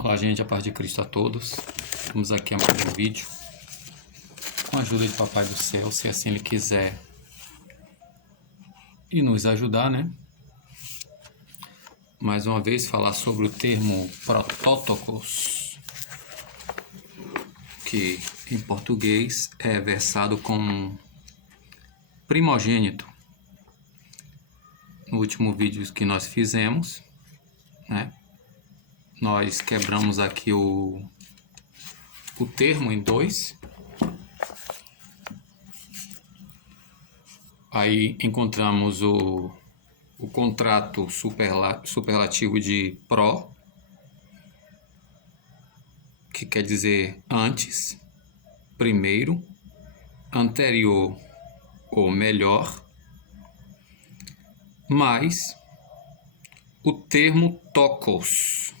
Olá, gente, a paz de Cristo a todos. Estamos aqui a mais um vídeo. Com a ajuda de Papai do Céu, se assim Ele quiser e nos ajudar, né? Mais uma vez, falar sobre o termo protótocos, que em português é versado como primogênito. No último vídeo que nós fizemos, né? Nós quebramos aqui o termo em dois. Aí encontramos o contrato superlativo de pró, que quer dizer antes, primeiro, anterior ou melhor, mais o termo tokos.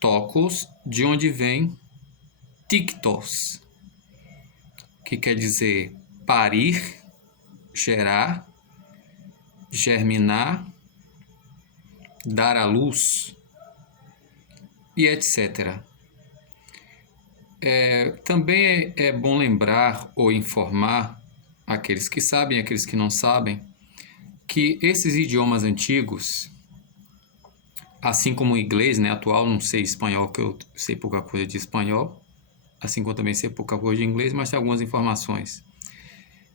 Tokos, de onde vem tiktos, que quer dizer parir, gerar, germinar, dar à luz e etc. Também é bom lembrar ou informar aqueles que sabem e aqueles que não sabem que esses idiomas antigos, assim como o inglês, né, atual, não sei espanhol, que eu sei pouca coisa de espanhol, assim como também sei pouca coisa de inglês, mas tem algumas informações.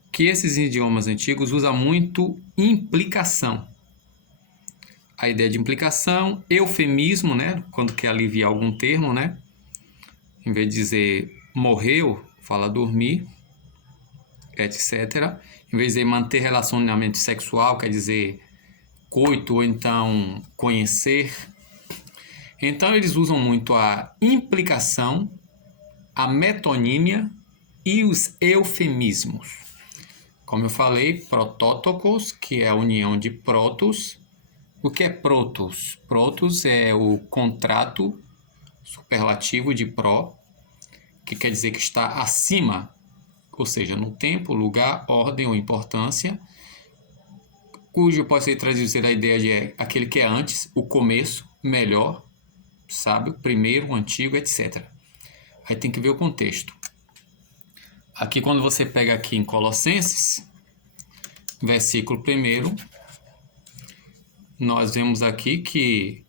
Que esses idiomas antigos usam muito implicação. A ideia de implicação, eufemismo, né, quando quer aliviar algum termo, né, em vez de dizer morreu, fala dormir, etc. Em vez de manter relacionamento sexual, quer dizer coito ou então conhecer. Então eles usam muito a implicação, a metonímia e os eufemismos. Como eu falei, protótocos, que é a união de protos. O que é protos? Protos é o contrato superlativo de pró, que quer dizer que está acima, ou seja, no tempo, lugar, ordem ou importância, cujo pode ser traduzido a ideia de aquele que é antes, o começo, melhor, sábio, primeiro, antigo, etc. Aí tem que ver o contexto. Aqui quando você pega aqui em Colossenses, versículo 1, nós vemos aqui que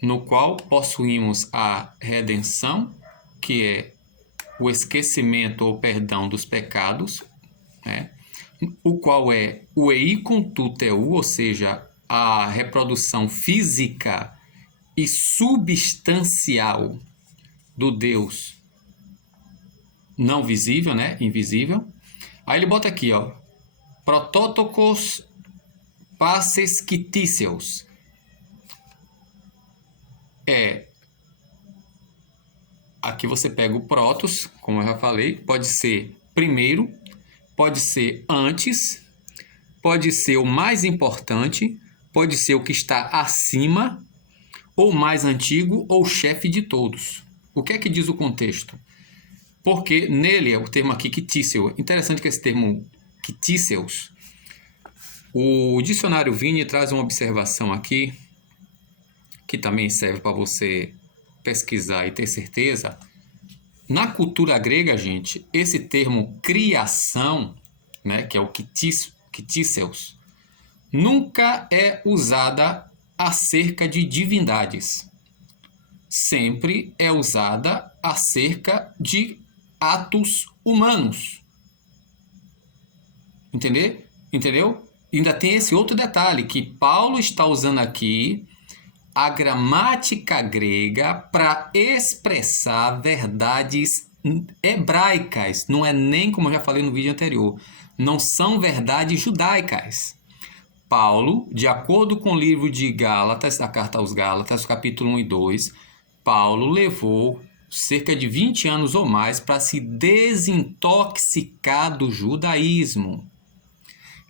no qual possuímos a redenção, que é o esquecimento ou perdão dos pecados, né? O qual é o eikon tuteu, ou seja, a reprodução física e substancial do Deus não visível, né? Invisível. Aí ele bota aqui, ó, protótocos passes quitíceos. Aqui você pega o protos, como eu já falei, pode ser primeiro, pode ser antes, pode ser o mais importante, pode ser o que está acima, ou mais antigo, ou chefe de todos. O que é que diz o contexto? Porque nele é o termo aqui quitíceo. Interessante que esse termo quitíceos, o dicionário Vini traz uma observação aqui, que também serve para você pesquisar e ter certeza. Na cultura grega, gente, esse termo criação, né, que é o quitíceos, nunca é usada acerca de divindades. Sempre é usada acerca de atos humanos. Entendeu? Ainda tem esse outro detalhe, que Paulo está usando aqui a gramática grega para expressar verdades hebraicas. Não é nem, como eu já falei no vídeo anterior, não são verdades judaicas. Paulo, de acordo com o livro de Gálatas, da carta aos Gálatas, capítulo 1 e 2, Paulo levou cerca de 20 anos ou mais para se desintoxicar do judaísmo.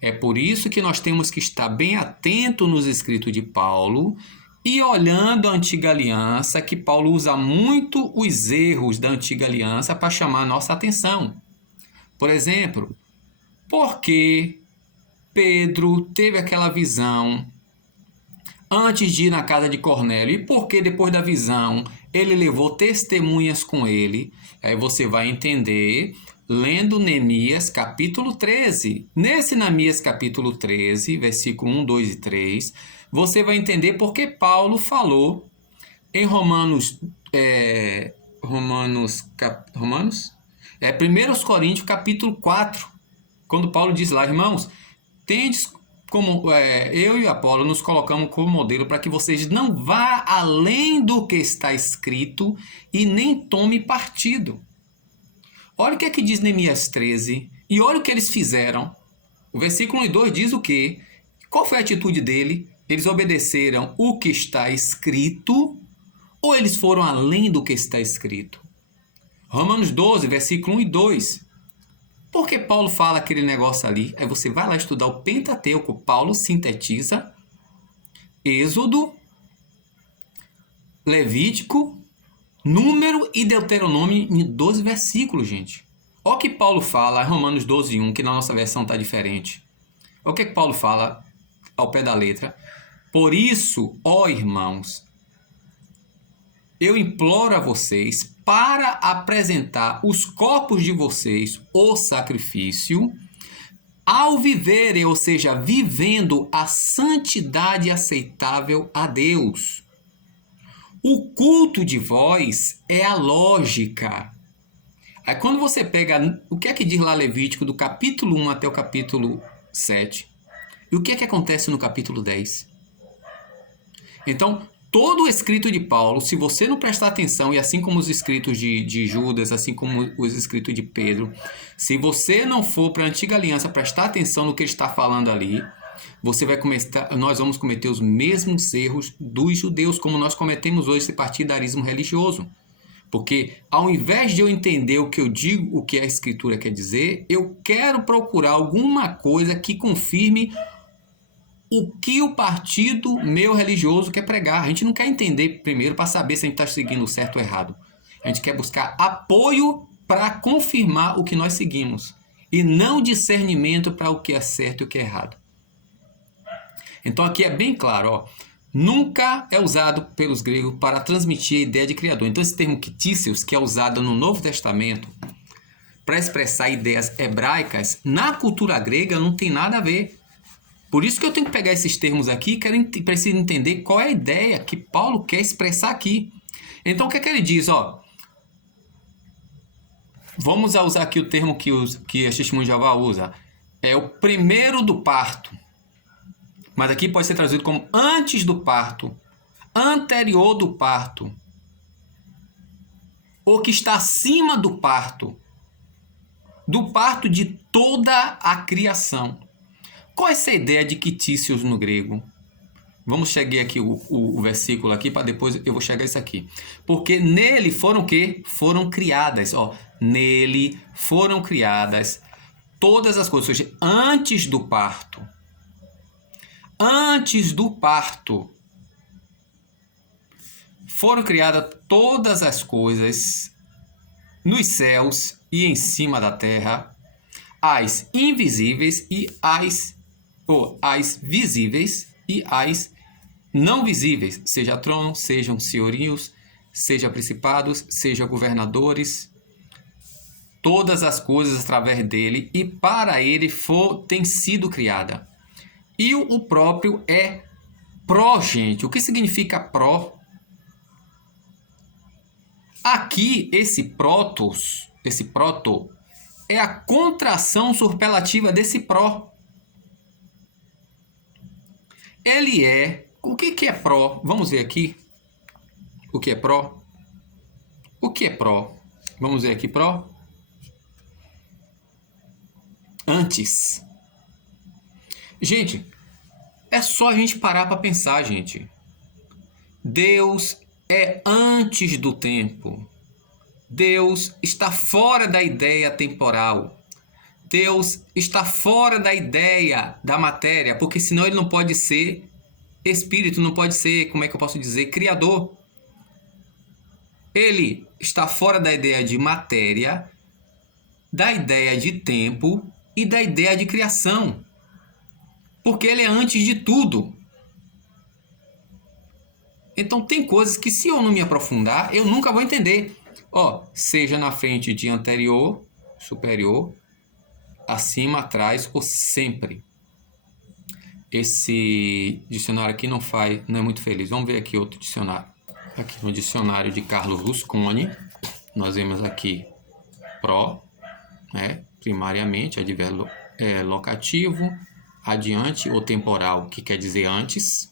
É por isso que nós temos que estar bem atento nos escritos de Paulo e olhando a Antiga Aliança, que Paulo usa muito os erros da Antiga Aliança para chamar a nossa atenção. Por exemplo, por que Pedro teve aquela visão antes de ir na casa de Cornélio e porque depois da visão ele levou testemunhas com ele. Aí você vai entender lendo Neemias capítulo 13. Nesse Neemias capítulo 13, versículo 1, 2 e 3, você vai entender porque Paulo falou em Romanos, 1 Coríntios capítulo 4, quando Paulo diz lá, irmãos, tendes como eu e Apolo nos colocamos como modelo para que vocês não vá além do que está escrito e nem tome partido. Olha o que é que diz Neemias 13 e olha o que eles fizeram. O versículo 1 e 2 diz o quê? Qual foi a atitude dele? Eles obedeceram o que está escrito ou eles foram além do que está escrito? Romanos 12, versículo 1 e 2. Por que Paulo fala aquele negócio ali? Aí você vai lá estudar o Pentateuco. Paulo sintetiza Êxodo, Levítico, Número e Deuteronômio em 12 versículos, gente. Olha o que Paulo fala, Romanos 12, 1, que na nossa versão está diferente. Olha o que Paulo fala ao pé da letra. Por isso, ó irmãos, eu imploro a vocês para apresentar os corpos de vocês, o sacrifício, ao viverem, ou seja, vivendo a santidade aceitável a Deus. O culto de vós é a lógica. Aí quando você pega, o que é que diz lá Levítico, do capítulo 1 até o capítulo 7, e o que é que acontece no capítulo 10? Então, todo o escrito de Paulo, se você não prestar atenção, e assim como os escritos de Judas, assim como os escritos de Pedro, se você não for para a antiga aliança prestar atenção no que ele está falando ali, nós vamos cometer os mesmos erros dos judeus, como nós cometemos hoje esse partidarismo religioso. Porque ao invés de eu entender o que eu digo, o que a escritura quer dizer, eu quero procurar alguma coisa que confirme o que o partido meu religioso quer pregar. A gente não quer entender primeiro para saber se a gente está seguindo o certo ou errado. A gente quer buscar apoio para confirmar o que nós seguimos e não discernimento para o que é certo e o que é errado. Então aqui é bem claro, ó, nunca é usado pelos gregos para transmitir a ideia de criador. Então esse termo ktisios, que é usado no Novo Testamento para expressar ideias hebraicas, na cultura grega não tem nada a ver. Por isso que eu tenho que pegar esses termos aqui e preciso entender qual é a ideia que Paulo quer expressar aqui. Então o que é que ele diz? Ó, vamos usar aqui o termo que a Testemunha de Jeová usa. É o primeiro do parto. Mas aqui pode ser traduzido como antes do parto, anterior do parto, ou que está acima do parto de toda a criação. Qual é essa ideia de ktisios no grego? Vamos chegar aqui o versículo aqui, para depois eu vou chegar a isso aqui. Porque nele foram o quê? Foram criadas. Ó, nele foram criadas todas as coisas, ou seja, antes do parto. Antes do parto foram criadas todas as coisas nos céus e em cima da terra, as invisíveis e as visíveis e as não visíveis, seja tronos, sejam senhorios, seja principados, seja governadores, todas as coisas através dele e para ele tem sido criada. E o próprio é pró, gente. O que significa pró? Aqui, esse proto, é a contração superlativa desse pró. Ele é... O que é pró? Vamos ver aqui. O que é pró? O que é pró? Vamos ver aqui, pró. Antes. Gente, é só a gente parar para pensar, gente. Deus é antes do tempo. Deus está fora da ideia temporal. Deus está fora da ideia da matéria, porque senão ele não pode ser espírito, não pode ser, como é que eu posso dizer, criador. Ele está fora da ideia de matéria, da ideia de tempo e da ideia de criação. Porque ele é antes de tudo. Então tem coisas que se eu não me aprofundar, eu nunca vou entender. Ó, seja na frente de anterior, superior, acima, atrás ou sempre. Esse dicionário aqui não é muito feliz. Vamos ver aqui outro dicionário. Aqui no dicionário de Carlos Rusconi, nós vemos aqui pró, né? Primariamente, advérbio locativo, adiante ou temporal, que quer dizer antes,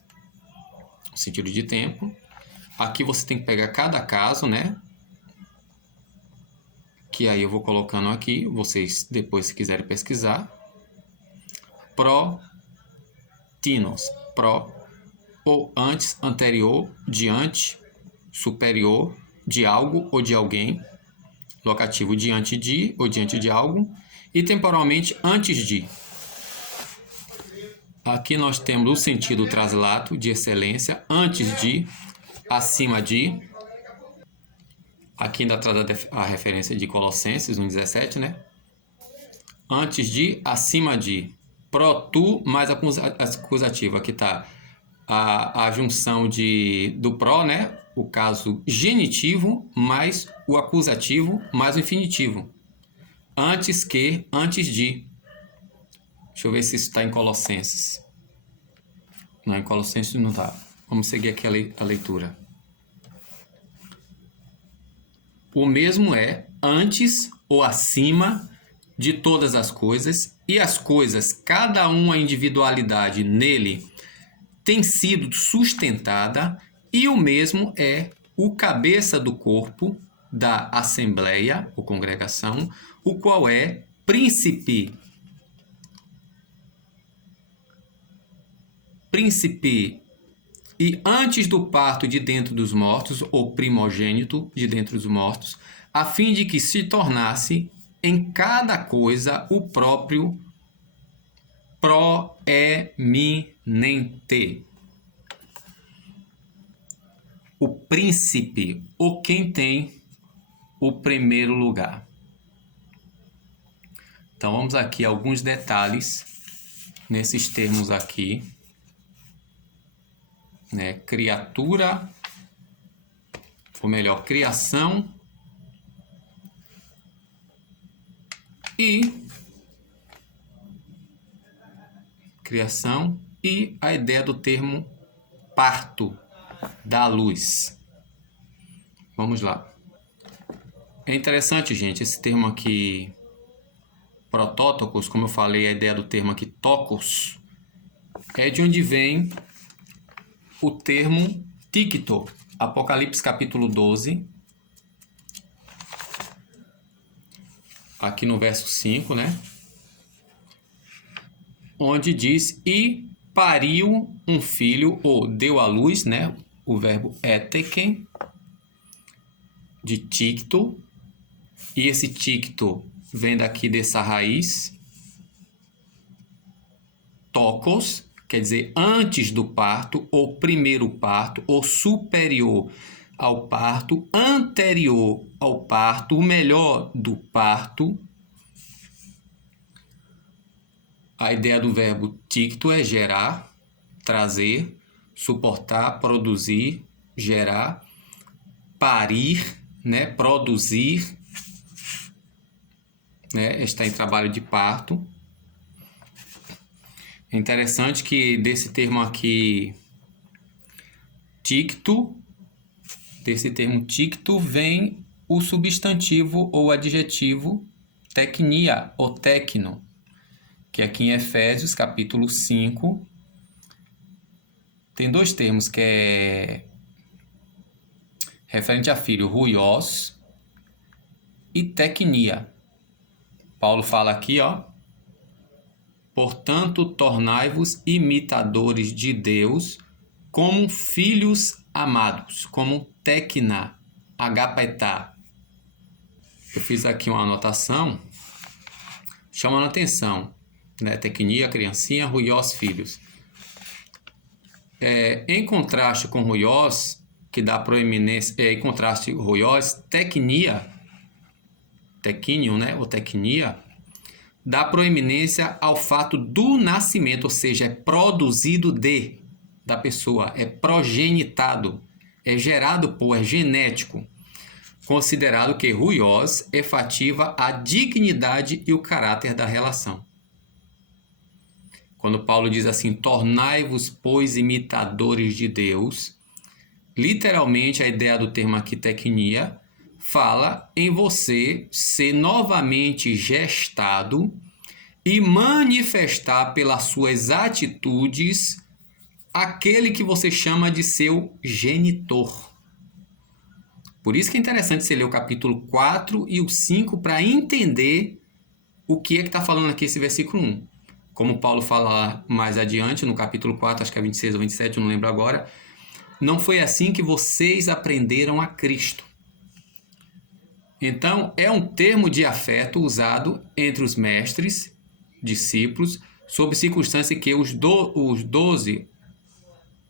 no sentido de tempo. Aqui você tem que pegar cada caso, né? Que aí eu vou colocando aqui, vocês depois se quiserem pesquisar. Pró, tinos, pró, ou antes, anterior, diante, superior, de algo ou de alguém, locativo diante de ou diante de algo, e temporalmente antes de. Aqui nós temos o sentido traslato de excelência, antes de, acima de. Aqui ainda traz a referência de Colossenses 1,17, né? Antes de, acima de. Pró, tu, mais acusativo. Aqui está a junção do pró, né? O caso genitivo, mais o acusativo, mais o infinitivo. Antes que, antes de. Deixa eu ver se isso está em Colossenses. Não, em Colossenses não está. Vamos seguir aqui a leitura. O mesmo é antes ou acima de todas as coisas, e as coisas, cada uma individualidade nele, tem sido sustentada, e o mesmo é o cabeça do corpo, da assembleia ou congregação, o qual é príncipe e antes do parto de dentro dos mortos, ou primogênito de dentro dos mortos, a fim de que se tornasse em cada coisa o próprio proeminente. O príncipe, ou quem tem o primeiro lugar. Então vamos aqui a alguns detalhes nesses termos aqui. Né? Criatura, ou melhor, criação e a ideia do termo parto da luz. Vamos lá. É interessante, gente, esse termo aqui, protótocos, como eu falei, a ideia do termo aqui, tocos, é de onde vem o termo ticto. Apocalipse capítulo 12, aqui no verso 5, né? Onde diz, e pariu um filho, ou deu à luz, né? O verbo éteken, de ticto, e esse ticto vem daqui dessa raiz, tocos, quer dizer, antes do parto, ou primeiro parto, ou superior ao parto, anterior ao parto, o melhor do parto. A ideia do verbo ticto é gerar, trazer, suportar, produzir, gerar, parir, né, produzir, né, está em trabalho de parto. É interessante que desse termo aqui, ticto, desse termo ticto vem o substantivo ou adjetivo tecnia ou tecno, que aqui em Efésios capítulo 5 tem dois termos, que é referente a filho, ruios, e tecnia. Paulo fala aqui, ó, portanto, tornai-vos imitadores de Deus como filhos amados, como tecna, agapetá. Eu fiz aqui uma anotação chamando a atenção, né? Tecnia, criancinha, ruios, filhos. Em contraste com ruios, que dá proeminência, em contraste com ruios, tecnia, tecnium, né? Ou tecnia, dá proeminência ao fato do nascimento, ou seja, é produzido da pessoa, é progenitado, é gerado por, é genético. Considerado que ruios efetiva a dignidade e o caráter da relação. Quando Paulo diz assim, tornai-vos, pois, imitadores de Deus, literalmente a ideia do termo aqui, teknia, fala em você ser novamente gestado e manifestar pelas suas atitudes aquele que você chama de seu genitor. Por isso que é interessante você ler o capítulo 4 e o 5 para entender o que é que está falando aqui esse versículo 1. Como Paulo fala mais adiante, no capítulo 4, acho que é 26 ou 27, eu não lembro agora, não foi assim que vocês aprenderam a Cristo. Então, é um termo de afeto usado entre os mestres, discípulos, sob circunstância que os 12,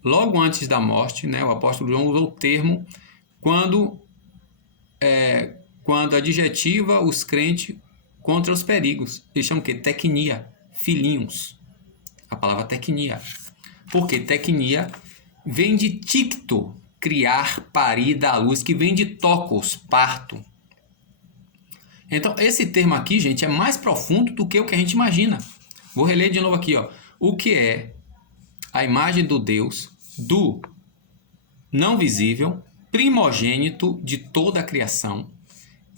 logo antes da morte, né, o apóstolo João usou o termo quando adjetiva os crentes contra os perigos. Eles chamam o quê? Teknia, filhinhos. A palavra teknia. Porque teknia vem de ticto, criar, parir, dar luz, que vem de tocos, parto. Então, esse termo aqui, gente, é mais profundo do que o que a gente imagina. Vou reler de novo aqui, ó. O que é a imagem do Deus, do não visível, primogênito de toda a criação,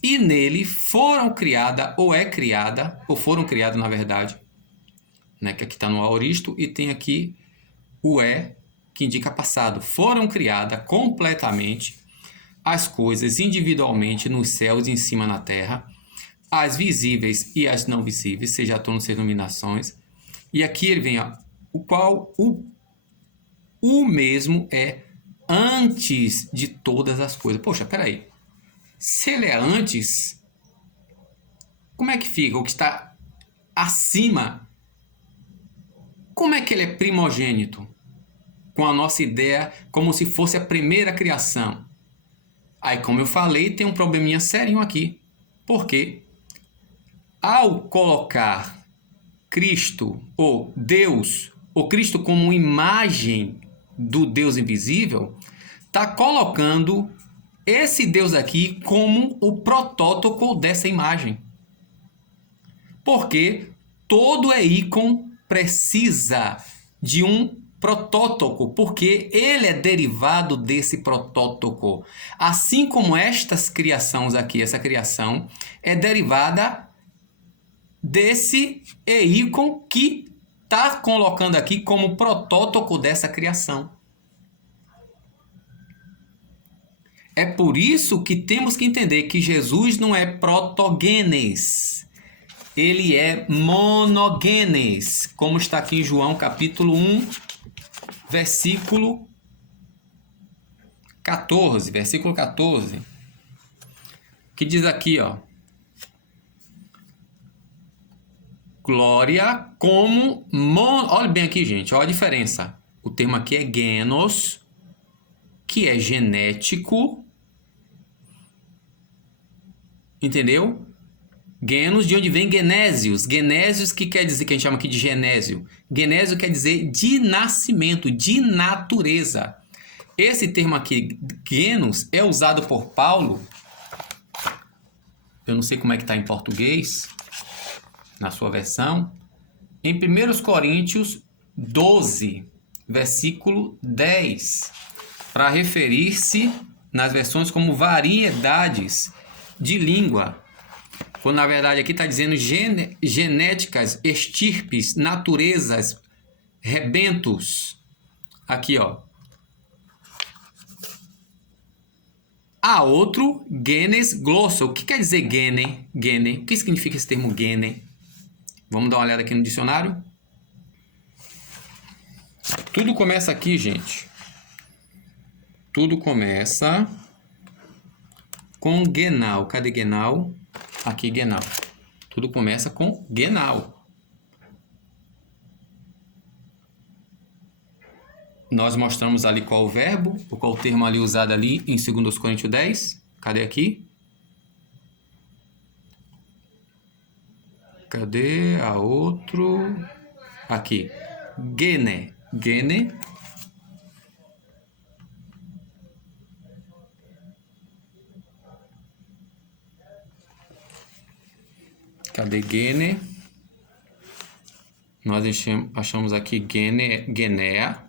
e nele foram criada, ou foram criadas, na verdade, né, que aqui está no aoristo, e tem aqui o que indica passado. Foram criadas completamente as coisas individualmente nos céus e em cima na terra, as visíveis e as não visíveis, seja tornam as denominações. E aqui ele vem, ó, o qual o mesmo é antes de todas as coisas. Poxa, peraí. Se ele é antes, como é que fica? O que está acima, como é que ele é primogênito? Com a nossa ideia, como se fosse a primeira criação. Aí, como eu falei, tem um probleminha serinho aqui. Por quê? Ao colocar Cristo, ou Deus, ou Cristo como imagem do Deus invisível, está colocando esse Deus aqui como o protótipo dessa imagem. Porque todo ícone precisa de um protótipo, porque ele é derivado desse protótipo. Assim como estas criações aqui, essa criação é derivada desse ícone que está colocando aqui como protótipo dessa criação. É por isso que temos que entender que Jesus não é protogenes, ele é monogenes, como está aqui em João capítulo 1, versículo 14, que diz aqui, ó, glória como olha bem aqui, gente, olha a diferença. O termo aqui é genos, que é genético, entendeu? Genos, de onde vem genésios. Genésios, que quer dizer, que a gente chama aqui de genésio. Genésio quer dizer de nascimento, de natureza. Esse termo aqui, genos, é usado por Paulo. Eu não sei como é que está em português, na sua versão. Em 1 Coríntios 12, versículo 10. Para referir-se nas versões como variedades de língua. Quando na verdade aqui está dizendo genéticas, estirpes, naturezas, rebentos. Aqui, ó. Há outro, genes glosso. O que quer dizer gene? Gene. O que significa esse termo gene? Vamos dar uma olhada aqui no dicionário. Tudo começa aqui, gente. Tudo começa com Genau. Cadê Genau? Aqui, Genau. Tudo começa com Genau. Nós mostramos ali qual o verbo, ou qual o termo ali usado ali em 2 Coríntios 10. Cadê aqui? Cadê a outro? Aqui. Gene. Gene. Cadê gene? Nós achamos aqui genea,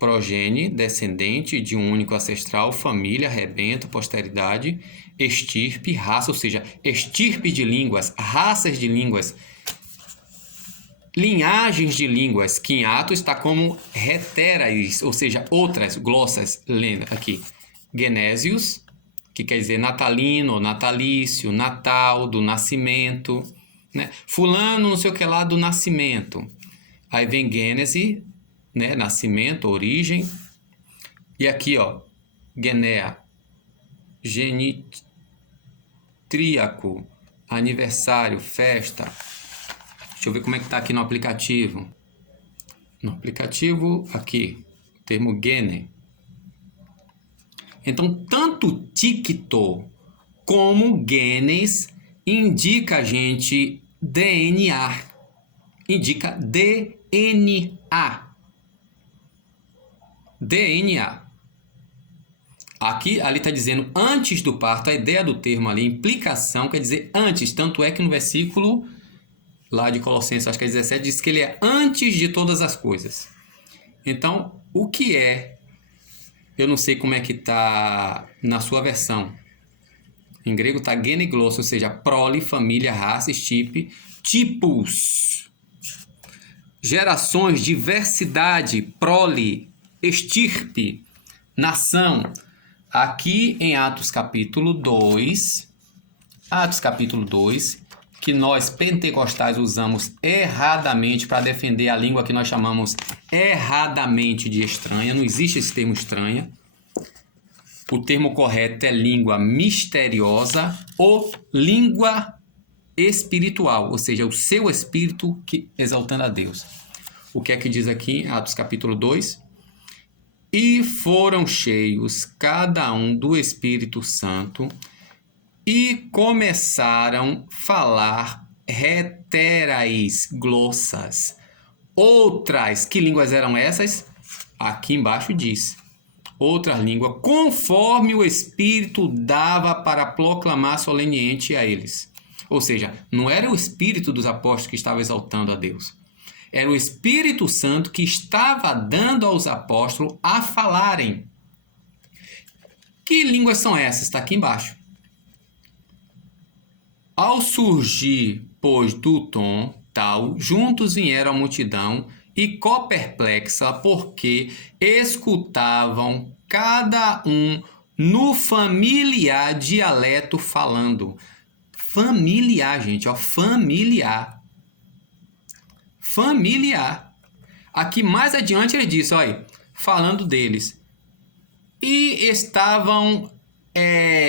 progenie, descendente de um único ancestral, família, rebento, posteridade, estirpe, raça, ou seja, estirpe de línguas, raças de línguas, linhagens de línguas, que em Atos está como heterais, ou seja, outras glossas, lendo aqui, Genésios, que quer dizer natalino, natalício, natal, do nascimento, né? Fulano, não sei o que lá, do nascimento. Aí vem Gênese, né? Nascimento, origem. E aqui, ó, Genea, genitríaco, aniversário, festa. Deixa eu ver como é que tá aqui no aplicativo. No aplicativo, aqui, o termo gene. Então, tanto ticto como genes indica a gente DNA. Indica DNA. DNA. Aqui, ali está dizendo antes do parto, a ideia do termo ali, implicação, quer dizer antes. Tanto é que no versículo lá de Colossenses, acho que é 17, diz que ele é antes de todas as coisas. Então, o que é? Eu não sei como é que está na sua versão. Em grego está geneglossa, ou seja, prole, família, raça, estipe, tipos. Gerações, diversidade, prole, estirpe, nação. Aqui em Atos capítulo 2, que nós pentecostais usamos erradamente para defender a língua que nós chamamos erradamente de estranha. Não existe esse termo estranha. O termo correto é língua misteriosa ou língua espiritual, ou seja, o seu espírito exaltando a Deus. O que é que diz aqui em Atos capítulo 2? E foram cheios cada um do Espírito Santo e começaram a falar heterais, glossas. Outras, que línguas eram essas? Aqui embaixo diz. Outras línguas, conforme o Espírito dava para proclamar solenemente a eles. Ou seja, não era o Espírito dos apóstolos que estava exaltando a Deus. Era o Espírito Santo que estava dando aos apóstolos a falarem. Que línguas são essas? Está aqui embaixo. Ao surgir, pois, do tom tal, juntos vieram a multidão e coperplexa, porque escutavam cada um no familiar dialeto falando. Familiar, gente, ó, familiar. Familiar. Aqui mais adiante ele diz, olha, falando deles. E estavam,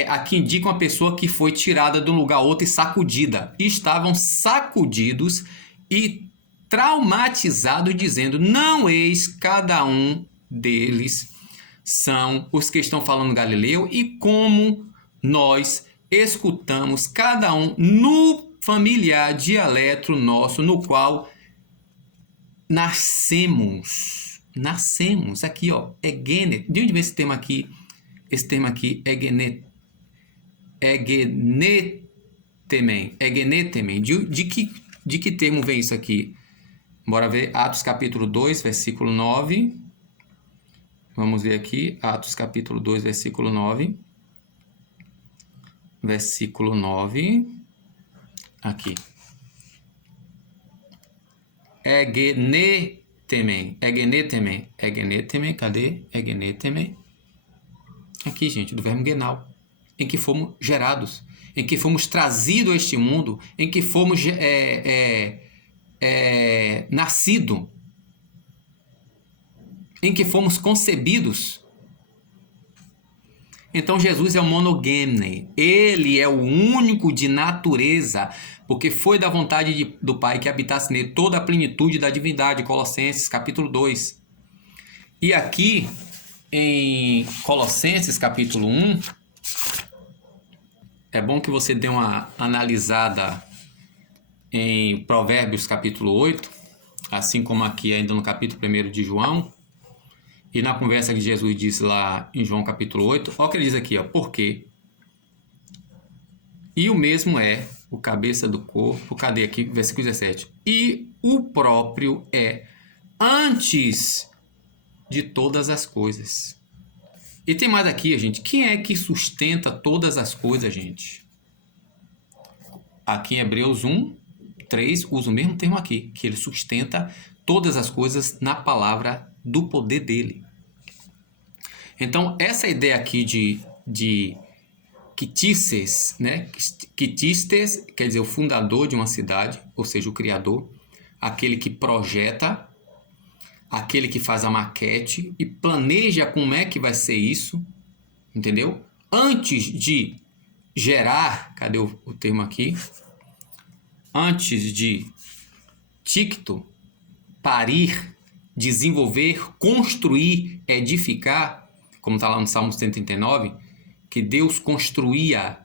aqui indica uma pessoa que foi tirada de um lugar a outro e sacudida. E estavam sacudidos e traumatizados, dizendo, não eis cada um deles são os que estão falando Galileu, e como nós escutamos cada um no familiar dialeto nosso, no qual nascemos, aqui ó, é gene, de onde vem esse termo aqui? Esse termo aqui é genetemen, de que termo vem isso aqui? Bora ver, Atos capítulo 2, versículo 9, vamos ver aqui, Atos capítulo 2, versículo 9, aqui. Egenetemen, cadê? Egenetemen. Aqui, gente, do verbo genal, em que fomos gerados, em que fomos trazidos a este mundo, em que fomos nascidos, em que fomos concebidos. Então Jesus é o monogene, ele é o único de natureza, porque foi da vontade do Pai que habitasse nele toda a plenitude da divindade, Colossenses capítulo 2. E aqui, em Colossenses capítulo 1, é bom que você dê uma analisada em Provérbios capítulo 8, assim como aqui ainda no capítulo 1 de João, e na conversa que Jesus disse lá em João capítulo 8, olha o que ele diz aqui, ó, porque E o mesmo é o cabeça do corpo. Cadê aqui? Versículo 17. E o próprio é antes de todas as coisas. E tem mais aqui, gente. Quem é que sustenta todas as coisas, gente? Aqui em Hebreus 1, 3, usa o mesmo termo aqui, que ele sustenta todas as coisas na palavra do poder dele. Então, essa ideia aqui de Quitistes, né? Quitistes quer dizer o fundador de uma cidade, ou seja, o criador, aquele que projeta, aquele que faz a maquete e planeja como é que vai ser isso, entendeu? Antes de gerar, cadê o termo aqui? Antes de ticto, parir, desenvolver, construir, edificar, como está lá no Salmo 139, que Deus construía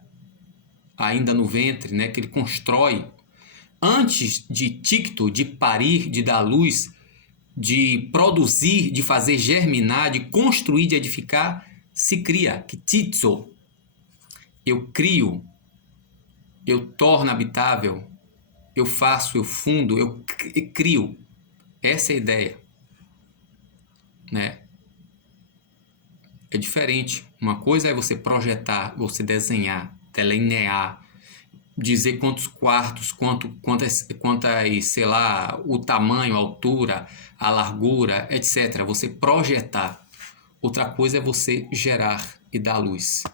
ainda no ventre, né? Que ele constrói. Antes de ticto, de parir, de dar luz, de produzir, de fazer germinar, de construir, de edificar, se cria. Ktitzo. Eu crio, eu torno habitável, eu faço, eu fundo, eu crio. Essa é a ideia, né? É diferente. Uma coisa é você projetar, você desenhar, delinear, dizer quantos quartos, quantas, sei lá, o tamanho, a altura, a largura, etc. Você projetar. Outra coisa é você gerar e dar luz.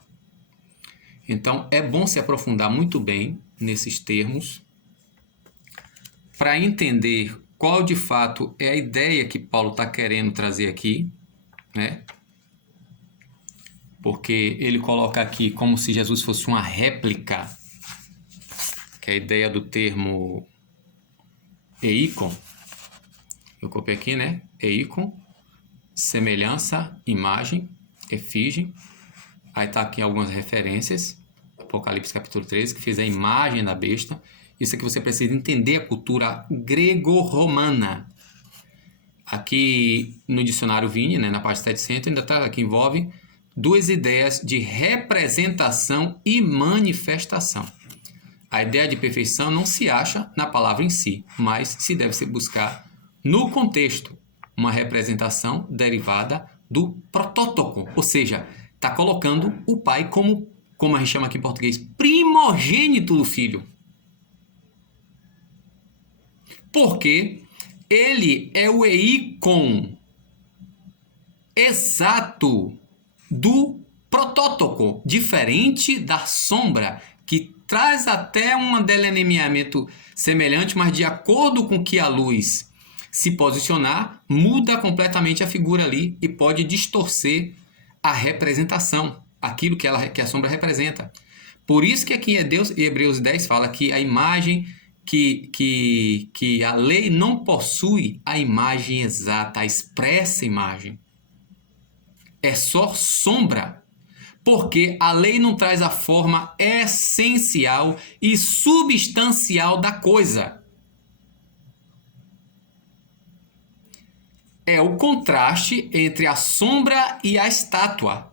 Então, é bom se aprofundar muito bem nesses termos para entender qual de fato é a ideia que Paulo está querendo trazer aqui, né? Porque ele coloca aqui como se Jesus fosse uma réplica, que é a ideia do termo eikon. Eu copiei aqui, né? Eikon, semelhança, imagem, efígie. Aí tá aqui algumas referências. Apocalipse capítulo 13, que fez a imagem da besta. Isso aqui você precisa entender a cultura grego-romana. Aqui no dicionário Vini, né, na parte 700, ainda está aqui, envolve duas ideias de representação e manifestação. A ideia de perfeição não se acha na palavra em si, mas se deve se buscar no contexto uma representação derivada do protótipo, ou seja, está colocando o pai como a gente chama aqui em português, primogênito do filho. Porque ele é o eikon exato do protótipo, diferente da sombra, que traz até um delineamento semelhante, mas de acordo com que a luz se posicionar, muda completamente a figura ali e pode distorcer a representação, aquilo que a sombra representa. Por isso que aqui em Hebreus 10 fala que a imagem, que a lei não possui a imagem exata, a expressa imagem. É só sombra, porque a lei não traz a forma essencial e substancial da coisa. É o contraste entre a sombra e a estátua.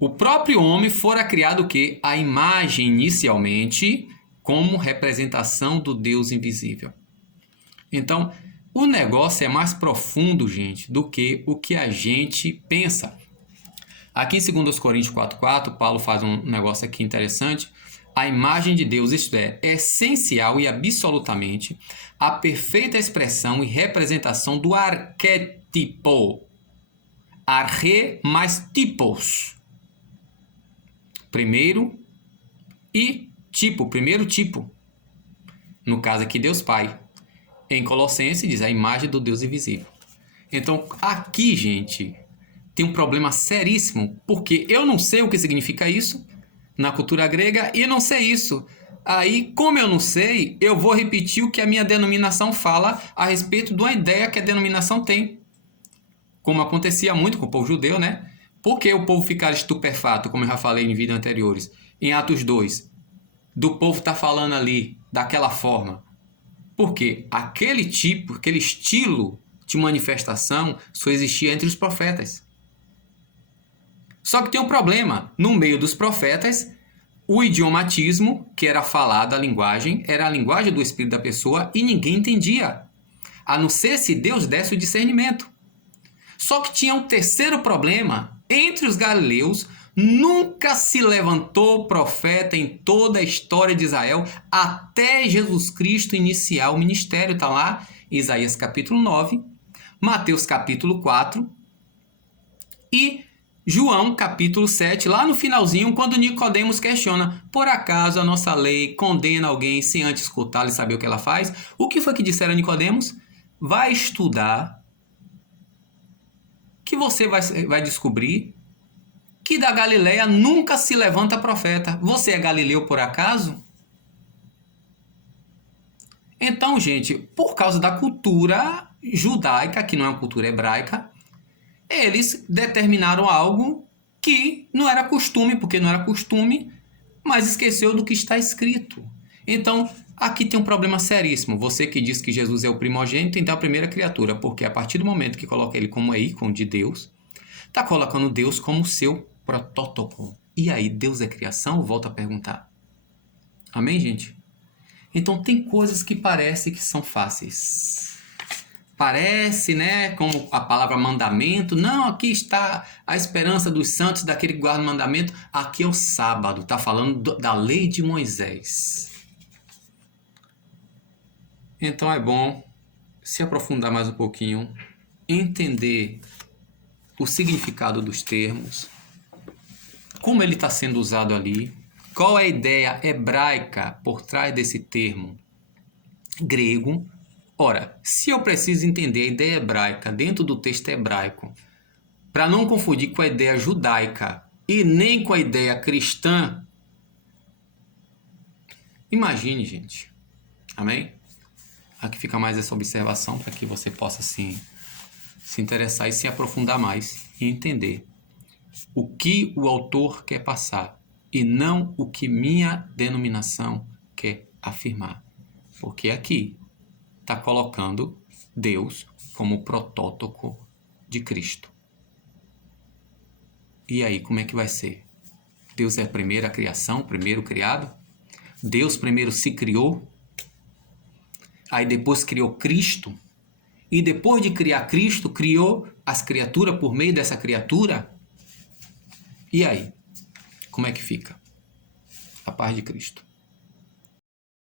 O próprio homem fora criado o quê? A imagem inicialmente como representação do Deus invisível. Então, o negócio é mais profundo, gente, do que o que a gente pensa. Aqui em 2 Coríntios 4,4, Paulo faz um negócio aqui interessante. A imagem de Deus, isto é essencial e absolutamente a perfeita expressão e representação do arquétipo. Arre mais tipos. Primeiro e tipo, primeiro tipo. No caso aqui, Deus Pai. Em Colossenses diz a imagem do Deus invisível. Então, aqui, gente, tem um problema seríssimo, porque eu não sei o que significa isso na cultura grega e não sei isso. Aí, como eu não sei, eu vou repetir o que a minha denominação fala a respeito de uma ideia que a denominação tem. Como acontecia muito com o povo judeu, né? Por que o povo ficar estupefato, como eu já falei em vídeos anteriores? Em Atos 2, do povo estar falando ali daquela forma. Porque aquele tipo, aquele estilo de manifestação só existia entre os profetas. Só que tem um problema. No meio dos profetas, o idiomatismo, que era falado, a linguagem, era a linguagem do espírito da pessoa e ninguém entendia. A não ser se Deus desse o discernimento. Só que tinha um terceiro problema. Entre os galileus, nunca se levantou profeta em toda a história de Israel até Jesus Cristo iniciar o ministério. Está lá, Isaías capítulo 9, Mateus capítulo 4 e João capítulo 7, lá no finalzinho, quando Nicodemos questiona: por acaso a nossa lei condena alguém sem antes escutá-la e saber o que ela faz? O que foi que disseram a Nicodemos? Vai estudar, que você vai descobrir que da Galileia nunca se levanta profeta. Você é galileu por acaso? Então, gente, por causa da cultura judaica, que não é uma cultura hebraica, eles determinaram algo que não era costume, porque não era costume, mas esqueceu do que está escrito. Então, aqui tem um problema seríssimo. Você que diz que Jesus é o primogênito, então é a primeira criatura, porque a partir do momento que coloca ele como ícone de Deus, está colocando Deus como seu protótipo. E aí, Deus é criação? Volto a perguntar. Amém, gente? Então, tem coisas que parecem que são fáceis. Parece, né, como a palavra mandamento. Não, aqui está a esperança dos santos, daquele que guarda o mandamento. Aqui é o sábado, está falando da lei de Moisés. Então é bom se aprofundar mais um pouquinho, entender o significado dos termos, como ele está sendo usado ali, qual é a ideia hebraica por trás desse termo grego. Ora, se eu preciso entender a ideia hebraica dentro do texto hebraico, para não confundir com a ideia judaica e nem com a ideia cristã, imagine, gente. Amém? Aqui fica mais essa observação para que você possa se interessar e se aprofundar mais e entender o que o autor quer passar e não o que minha denominação quer afirmar. Porque aqui está colocando Deus como protótipo de Cristo. E aí, como é que vai ser? Deus é a primeira criação, o primeiro criado? Deus primeiro se criou, aí depois criou Cristo, e depois de criar Cristo, criou as criaturas por meio dessa criatura? E aí, como é que fica? A paz de Cristo.